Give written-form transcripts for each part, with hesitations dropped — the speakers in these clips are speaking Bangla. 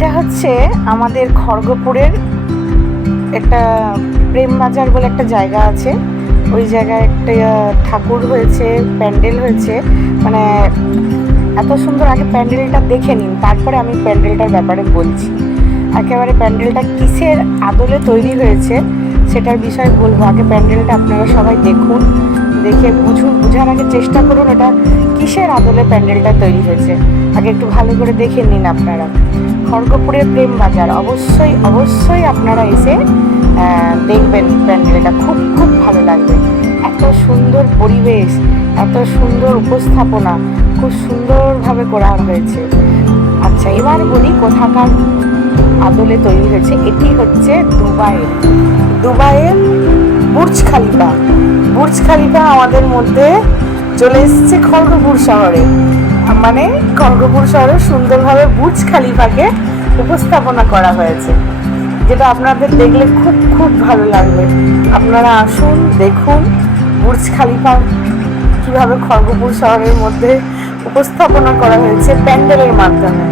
এটা হচ্ছে আমাদের খড়গপুরের একটা প্রেমবাজার বলে একটা জায়গা আছে। ওই জায়গায় একটা ঠাকুর হয়েছে, প্যান্ডেল হয়েছে। মানে এত সুন্দর, আগে প্যান্ডেলটা দেখে নিন, তারপরে আমি প্যান্ডেলটার ব্যাপারে বলছি। একেবারে প্যান্ডেলটা কিসের আদলে তৈরি হয়েছে সেটার বিষয়ে বলবো। আগে প্যান্ডেলটা আপনারা সবাই দেখুন, দেখে বুঝার আগে চেষ্টা করুন এটা কিসের আদলে প্যান্ডেলটা তৈরি হয়েছে। আগে একটু ভালো করে দেখে নিন আপনারা। খড়গপুরের প্রেমবাজার অবশ্যই অবশ্যই আপনারা এসে দেখবেন প্যান্ডেলটা, খুব খুব ভালো লাগবে। এত সুন্দর পরিবেশ, এত সুন্দর উপস্থাপনা, খুব সুন্দরভাবে করা হয়েছে। আচ্ছা, এবার বলি কোথাকার আদলে তৈরি হয়েছে। এটি হচ্ছে দুবাইয়ের বুর্জ খালিফা। বুর্জ খালিফা আমাদের মধ্যে চলে এসেছে খড়গপুর শহরে। মানে খড়গপুর শহরে সুন্দরভাবে বুর্জ খালিফাকে উপস্থাপনা করা হয়েছে, যেটা আপনাদের দেখলে খুব খুব ভালো লাগবে। আপনারা আসুন, দেখুন বুর্জ খালিফা কীভাবে খড়গপুর শহরের মধ্যে উপস্থাপনা করা হয়েছে প্যান্ডেলের মাধ্যমে।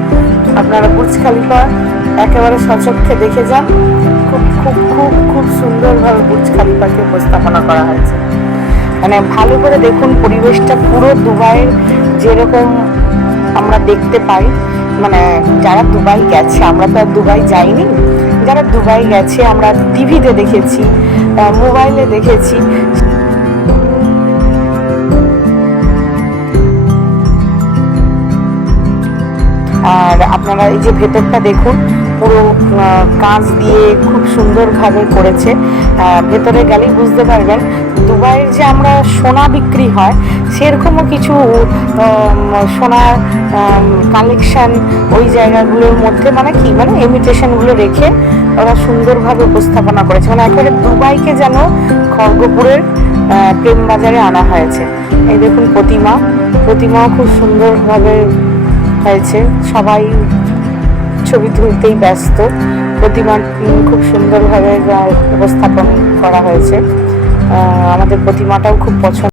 আপনারা বুর্জ খালিফা একেবারে সচক্ষে দেখে যান। খুব খুব খুব খুব সুন্দরভাবে বুর্জ খালিফাকে উপস্থাপনা করা হয়েছে। মানে ভালো করে দেখুন পরিবেশটা, পুরো দুবাইয়ের যেরকম আমরা দেখতে পাই। মানে যারা দুবাই গেছে, আমরা তো আর দুবাই যাইনি, যারা দুবাই গেছে আমরা টিভিতে দেখেছি, মোবাইলে দেখেছি। আর আপনারা এই যে ভেতরটা দেখুন, পুরো কাঁচ দিয়ে খুব সুন্দরভাবে করেছে। ভেতরে গেলেই বুঝতে পারবেন দুবাইয়ের যে আমরা সোনা বিক্রি হয় সেরকমও কিছু সোনার কালেকশান ওই জায়গাগুলোর মধ্যে, মানে কি, মানে ইমিটেশনগুলো রেখে ওরা সুন্দরভাবে উপস্থাপনা করেছে। মানে একেবারে দুবাইকে যেন খড়গপুরের প্রেমবাজারে আনা হয়েছে। এই দেখুন প্রতিমাও খুব সুন্দরভাবে হয়েছে। সবাই ছবি তুলতেই ব্যস্ত। প্রতিমা খুব সুন্দরভাবে উপস্থাপন করা হয়েছে। আমাদের প্রতিমাটাও খুব পছন্দ।